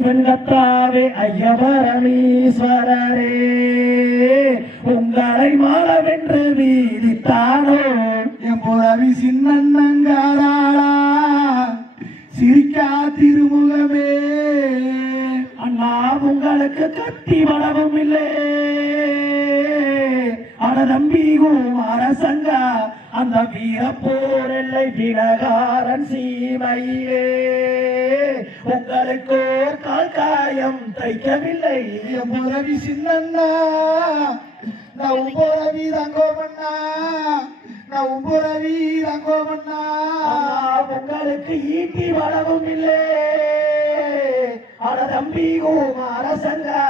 வெங்கத்தாவே ஐயவரணீஸ்வரரே உங்களை மாளவென்று வீதித்தானோ என் புறவி சின்னங்காராளா சிரிக்கா திருமுகமே அண்ணா உங்களுக்கு கத்தி வளவும் இல்லை அடதம்பி அரசங்கா அந்த வீரப்போர் எல்லை விலகாரன் சீமையிலே உங்களுக்கு கால் காயம் தைக்கவில்லை என் புறவி சின்னண்ணா நான் உபுறவி தங்கோமண்ணா நான் உபுறவி தங்கோமண்ணா உங்களுக்கு ஈட்டி வளவும் இல்லை அடதம்பி அரசங்கா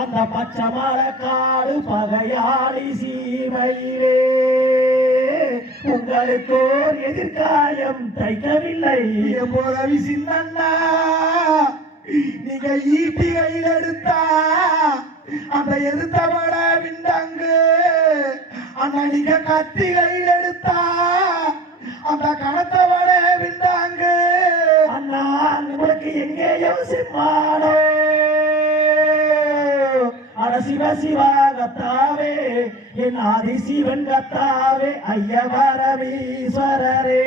அந்த பச்சைமல காடு பகையாளி சீமையிலே உங்களுக்கு ஒரு எதிர்காயம் தைக்கவில்லை என் புறவி சின்னண்ணா நீங்க ஈட்டி கையில் எடுத்தா அந்த எதிர்த்தவட விண்டாங்கு அண்ணா நீங்க கத்தி கையில் எடுத்தா அந்த கணத்தவட விண்டாங்கு அண்ணா உங்களுக்கு எங்கேயோ சிம்மானோ சிவ சிவா கத்தாவே என் ஆதி சிவன் கத்தாவே ஐயவரவீஸ்வரரே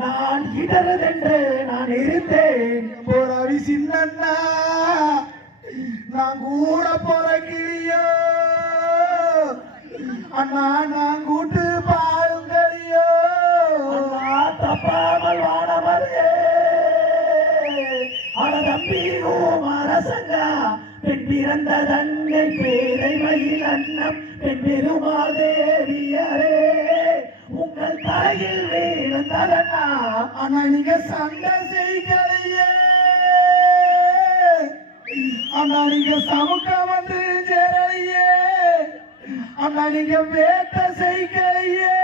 நான் இடருதென்று நான் இருந்தேன் புறவி சின்னண்ணா நான் கூட போற கிளியோ அண்ணா நான் கூட்டு பாடுங்களியோ அண்ணா தப்பாமல் வானவரே அடதம்பி அரசங்கா பெண் பிறந்த தங்கை பேரை மயில் அன்னம் பெண் பெருமாதேவியரே உங்கள் தலையில் வீழ்ந்ததனா ஆனா நீங்க சண்டை செய்களையே அண்ணா நீங்க சமுக்கம் வந்து சேரலையே அண்ணா நீங்க வேட்ட செய்களையே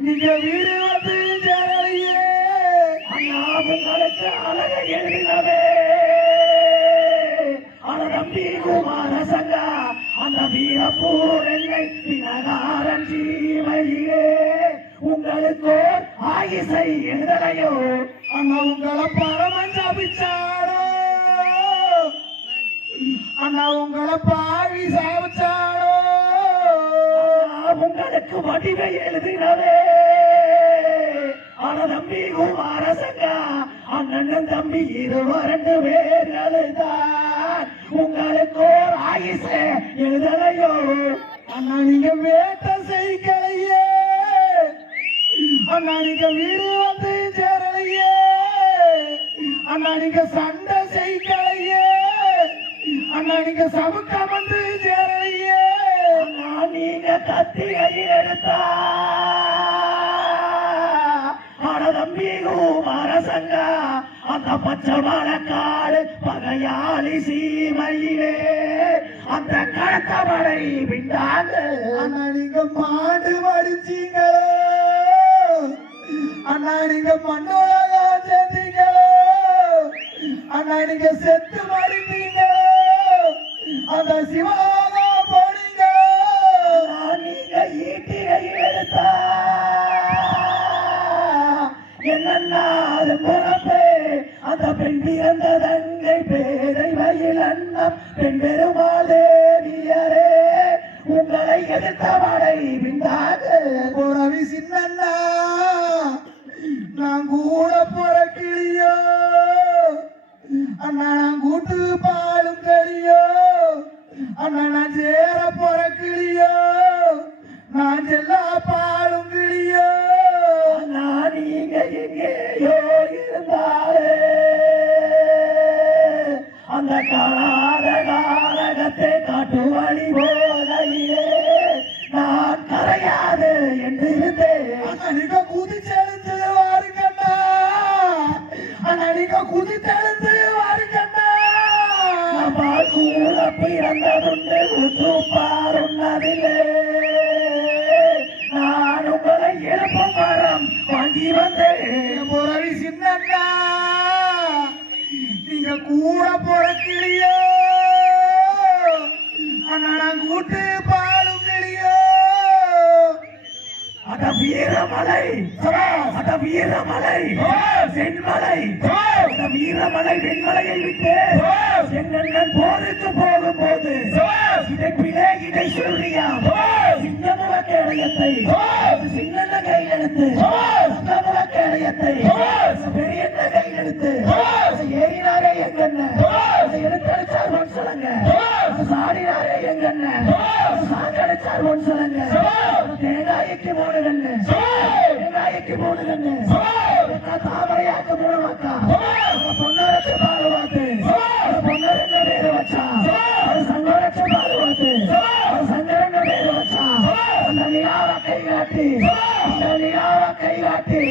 நீங்க வீடு வந்து சேரலையே அண்ணா உங்களுக்கு அழகை எழுதினவே அடதம்பி அரசங்கா அந்த வீரப்பூர் எல்லை வினகாரன் சீமையிலே உங்களுக்கு ஆயிசை எழுதலையோ அண்ணா உங்களை பரமன் சாபிச்சாடோ அண்ணா உங்களை பாவி சாபிச்சாடோ உங்களுக்கு வடிவை எழுதினவே அடதம்பி அரசங்கா அண்ணன் தம்பி இருவரண்டு பேர்களுதான் உங்களுக்கு ஒரு ஆயுசே எழுதலையோ அண்ணா நீங்க வேட்ட செய்களையே அண்ணா நீங்க வீடு வந்து சேரலையே அண்ணா நீங்க சண்டை செய்களையே அண்ணா நீங்க சமுக்கம் வந்து சேரலையே அண்ணா நீங்க கத்தியை எடுத்தா அடதம்பி அரசங்கா அந்த பச்சைமல காடு பகையாளி சீமையிலே அந்த கடத்தவளை விண்டாங்க அண்ணா நீங்க மாடு மடிச்சீங்களோ அண்ணா நீங்க மண்ணோட சேர்ந்தீங்களோ அண்ணா நீங்க செத்து மடிந்தீங்களோ அந்த சிவாக போனீங்களோ நீங்க ஈட்டியை எடுத்தா என்னன்னா அது பொறப்பே அந்த பெண் பிறந்த தங்கை பேரை மயில் அன்னம் பெண் பெருமாதேவியரே உங்களை எதிர்த்தவளை விண்டாக புறவி சின்னண்ணா நான் கூட போற கிளியோ அண்ணா நான் கூட்டு பாலும் கழியோ அண்ணா நான் சேர போற கிளியோ நான் செல்லா பாலும் கிளியோ அண்ணா நீங்க எங்கேயோ இருந்தாலே அந்த காணாத காரகத்தை காட்டு வழி போதையே நான் கரையாது என்று இருந்தேன் அண்ணா நீங்க குதிச்செழுந்து வாருங்கண்ணா அண்ணா நீங்க குதித்தெழுந்து வாருங்கண்ணா பால் கூட பிறந்ததுண்டு உற்றுப்பாருன்னதில்லை நான் உங்களை எழுப்பும் மரம் வாங்கி வந்தேன் புறவி சின்னண்ணா நீங்க கூட போற கிளியோ அண்ணா நான் கூட்டு பாலும் கிளியோ அட வீரமலை அட வீரமலை வெண்மலை அட வீரமலை வெண்மலையை விட்டு எங்கள் போருக்கு போகும்போது இடைப்பிலே இடை சொல்றியா சிங்கமுக கேடயத்தை சிங்கன கையெழுத்து சங்கமுக கேடயத்தை பெரிய கையெழுத்து ஏறினாரே எங்கண்ண எடுத்தடிச்சார் ஒன் சொல்லுங்க சாடினாரே எங்கண்ண சாக்கடிச்சார் ஒன் சொல்லுங்க தேங்காய்க்கு மூணு கண்ணு தேங்காய்க்கு மூணு கண்ணு தாமரையாக்கு மூணு மக்கா பொன்னரச்சு பாதுகாத்து பொன்னரங்க பேரு வச்சா சங்கரச்சு பாதுகாத்து சங்கரங்க பேரு வச்சா அந்த நிலாவை கை காட்டி அந்த நிலாவை கை காட்டி